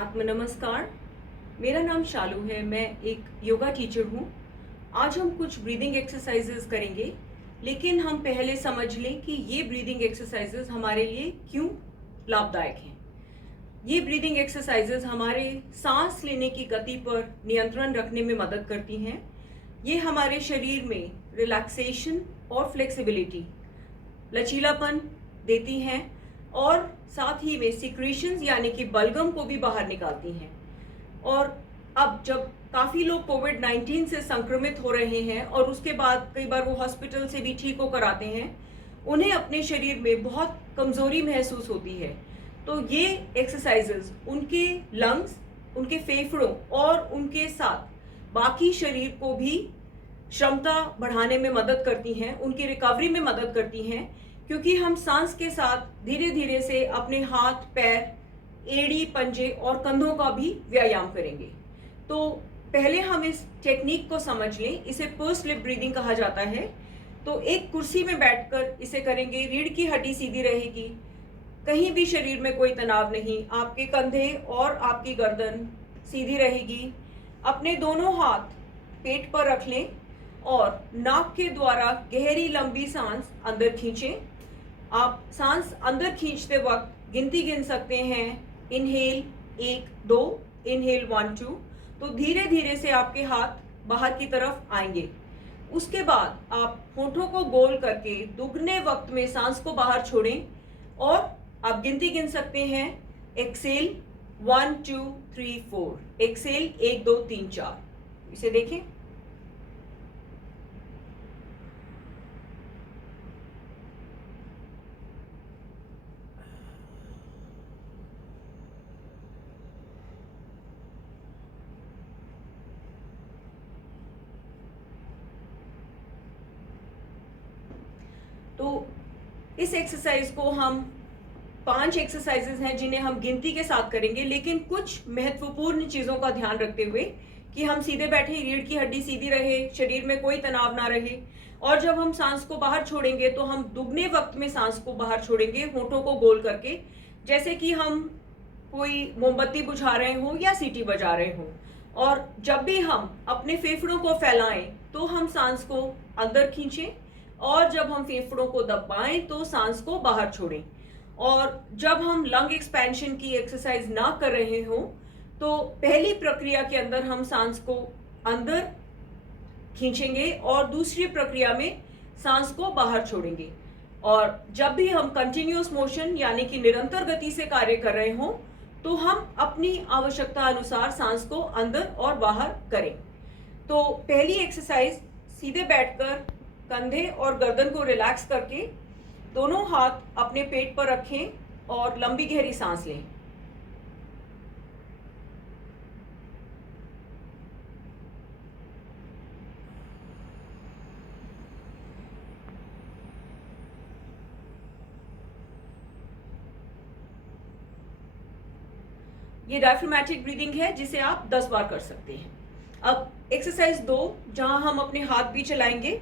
आत्म नमस्कार। मेरा नाम शालू है। मैं एक योगा टीचर हूँ। आज हम कुछ ब्रीदिंग एक्सरसाइजेज करेंगे, लेकिन हम पहले समझ लें कि ये ब्रीदिंग एक्सरसाइजेज हमारे लिए क्यों लाभदायक हैं। ये ब्रीदिंग एक्सरसाइजेज हमारे सांस लेने की गति पर नियंत्रण रखने में मदद करती हैं। ये हमारे शरीर में रिलैक्सेशन और फ्लेक्सिबिलिटी, लचीलापन देती हैं और साथ ही में सिक्रीशंस यानी कि बलगम को भी बाहर निकालती हैं। और अब जब काफ़ी लोग कोविड-19 से संक्रमित हो रहे हैं और उसके बाद कई बार वो हॉस्पिटल से भी ठीक होकर आते हैं, उन्हें अपने शरीर में बहुत कमज़ोरी महसूस होती है। तो ये एक्सरसाइजेज उनके लंग्स, उनके फेफड़ों और उनके साथ बाकी शरीर को भी क्षमता बढ़ाने में मदद करती हैं, उनकी रिकवरी में मदद करती हैं, क्योंकि हम सांस के साथ धीरे धीरे से अपने हाथ, पैर, एड़ी, पंजे और कंधों का भी व्यायाम करेंगे। तो पहले हम इस टेक्निक को समझ लें। इसे पर्स लिप ब्रीदिंग कहा जाता है। तो एक कुर्सी में बैठकर इसे करेंगे। रीढ़ की हड्डी सीधी रहेगी, कहीं भी शरीर में कोई तनाव नहीं। आपके कंधे और आपकी गर्दन सीधी रहेगी। अपने दोनों हाथ पेट पर रख लें और नाक के द्वारा गहरी लंबी सांस अंदर खींचें। आप सांस अंदर खींचते वक्त गिनती गिन सकते हैं। Inhale 1 2, inhale 1 2। तो धीरे धीरे से आपके हाथ बाहर की तरफ आएंगे। उसके बाद आप होठों को गोल करके दुगने वक्त में सांस को बाहर छोड़ें और आप गिनती गिन सकते हैं। Excel 1 2 3 4, Excel 1 2 3 4। इसे देखें। तो इस एक्सरसाइज को हम 5 एक्सरसाइजेज हैं जिन्हें हम गिनती के साथ करेंगे, लेकिन कुछ महत्वपूर्ण चीज़ों का ध्यान रखते हुए कि हम सीधे बैठे, रीढ़ की हड्डी सीधी रहे, शरीर में कोई तनाव ना रहे। और जब हम सांस को बाहर छोड़ेंगे तो हम दुगने वक्त में सांस को बाहर छोड़ेंगे, होठों को गोल करके, जैसे कि हम कोई मोमबत्ती बुझा रहे हो या सीटी बजा रहे हो। और जब भी हम अपने फेफड़ों को फैलाएं तो हम सांस को अंदर खींचें, और जब हम फेफड़ों को दबाएं तो सांस को बाहर छोड़ें। और जब हम लंग एक्सपेंशन की एक्सरसाइज ना कर रहे हो तो पहली प्रक्रिया के अंदर हम सांस को अंदर खींचेंगे और दूसरी प्रक्रिया में सांस को बाहर छोड़ेंगे। और जब भी हम कंटिन्यूअस मोशन यानी कि निरंतर गति से कार्य कर रहे हो तो हम अपनी आवश्यकता अनुसार सांस को अंदर और बाहर करें। तो पहली एक्सरसाइज, सीधे बैठकर कंधे और गर्दन को रिलैक्स करके दोनों हाथ अपने पेट पर रखें और लंबी गहरी सांस लें। ये डायफ्रामेटिक ब्रीदिंग है जिसे आप 10 बार कर सकते हैं। अब एक्सरसाइज 2, जहां हम अपने हाथ भी चलाएंगे।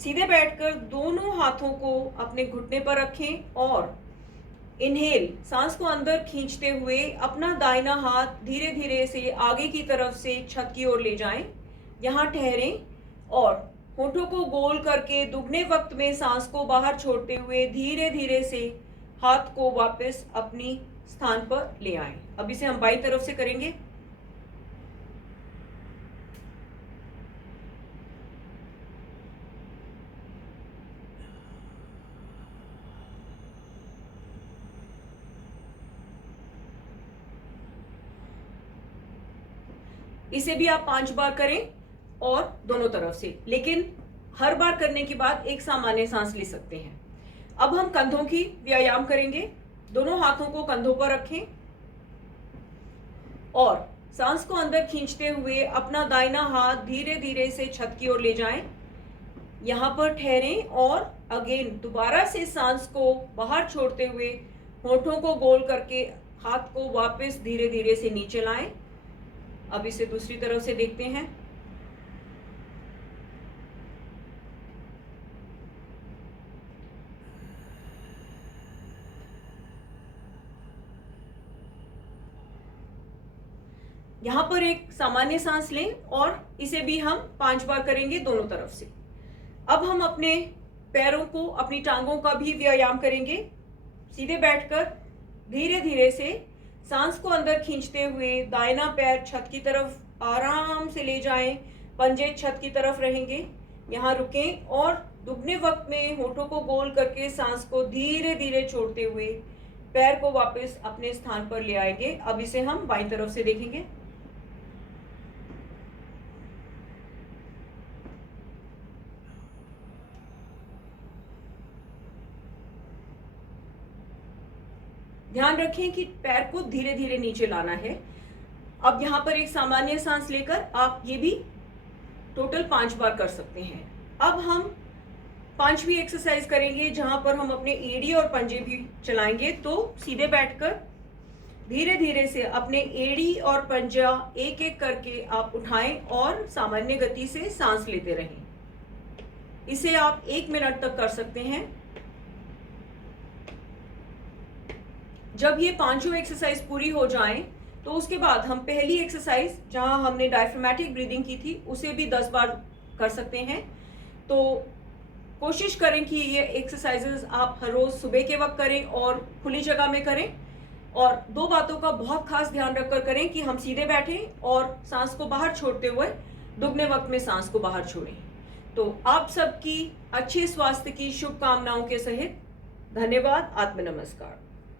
सीधे बैठकर दोनों हाथों को अपने घुटने पर रखें और इनहेल, सांस को अंदर खींचते हुए अपना दाहिना हाथ धीरे धीरे से आगे की तरफ से छत की ओर ले जाएं। यहाँ ठहरें और होठों को गोल करके दुगने वक्त में सांस को बाहर छोड़ते हुए धीरे धीरे से हाथ को वापस अपनी स्थान पर ले आएं। अब इसे हम बाईं तरफ से करेंगे। इसे भी आप 5 बार करें और दोनों तरफ से, लेकिन हर बार करने के बाद एक सामान्य सांस ले सकते हैं। अब हम कंधों की व्यायाम करेंगे। दोनों हाथों को कंधों पर रखें और सांस को अंदर खींचते हुए अपना दाहिना हाथ धीरे धीरे से छत की ओर ले जाएं। यहाँ पर ठहरें और अगेन दोबारा से सांस को बाहर छोड़ते हुए होठों को गोल करके हाथ को वापस धीरे धीरे से नीचे लाएं। अब इसे दूसरी तरफ से देखते हैं। यहाँ पर एक सामान्य सांस लें और इसे भी हम 5 बार करेंगे दोनों तरफ से। अब हम अपने पैरों को, अपनी टांगों का भी व्यायाम करेंगे। सीधे बैठकर धीरे धीरे से सांस को अंदर खींचते हुए दाहिना पैर छत की तरफ आराम से ले जाएं, पंजे छत की तरफ रहेंगे। यहाँ रुकें और दुगने वक्त में होठों को गोल करके सांस को धीरे धीरे छोड़ते हुए पैर को वापस अपने स्थान पर ले आएंगे। अब इसे हम बाईं तरफ से देखेंगे। ध्यान रखें कि पैर को धीरे धीरे नीचे लाना है। अब यहाँ पर एक सामान्य सांस लेकर आप ये भी टोटल 5 बार कर सकते हैं। अब हम 5वीं एक्सरसाइज करेंगे जहां पर हम अपने एड़ी और पंजे भी चलाएंगे। तो सीधे बैठकर धीरे धीरे से अपने एड़ी और पंजा एक एक करके आप उठाएं और सामान्य गति से सांस लेते रहें। इसे आप 1 मिनट तक कर सकते हैं। जब ये 5 एक्सरसाइज पूरी हो जाएं तो उसके बाद हम पहली एक्सरसाइज जहां हमने डायफ्रामेटिक ब्रीदिंग की थी उसे भी 10 बार कर सकते हैं। तो कोशिश करें कि ये एक्सरसाइजेस आप हर रोज सुबह के वक्त करें और खुली जगह में करें। और 2 बातों का बहुत खास ध्यान रखकर करें कि हम सीधे बैठें और सांस को बाहर छोड़ते हुए दुगने वक्त में सांस को बाहर छोड़ें। तो आप सबकी अच्छे स्वास्थ्य की शुभकामनाओं के सहित धन्यवाद। आत्म नमस्कार।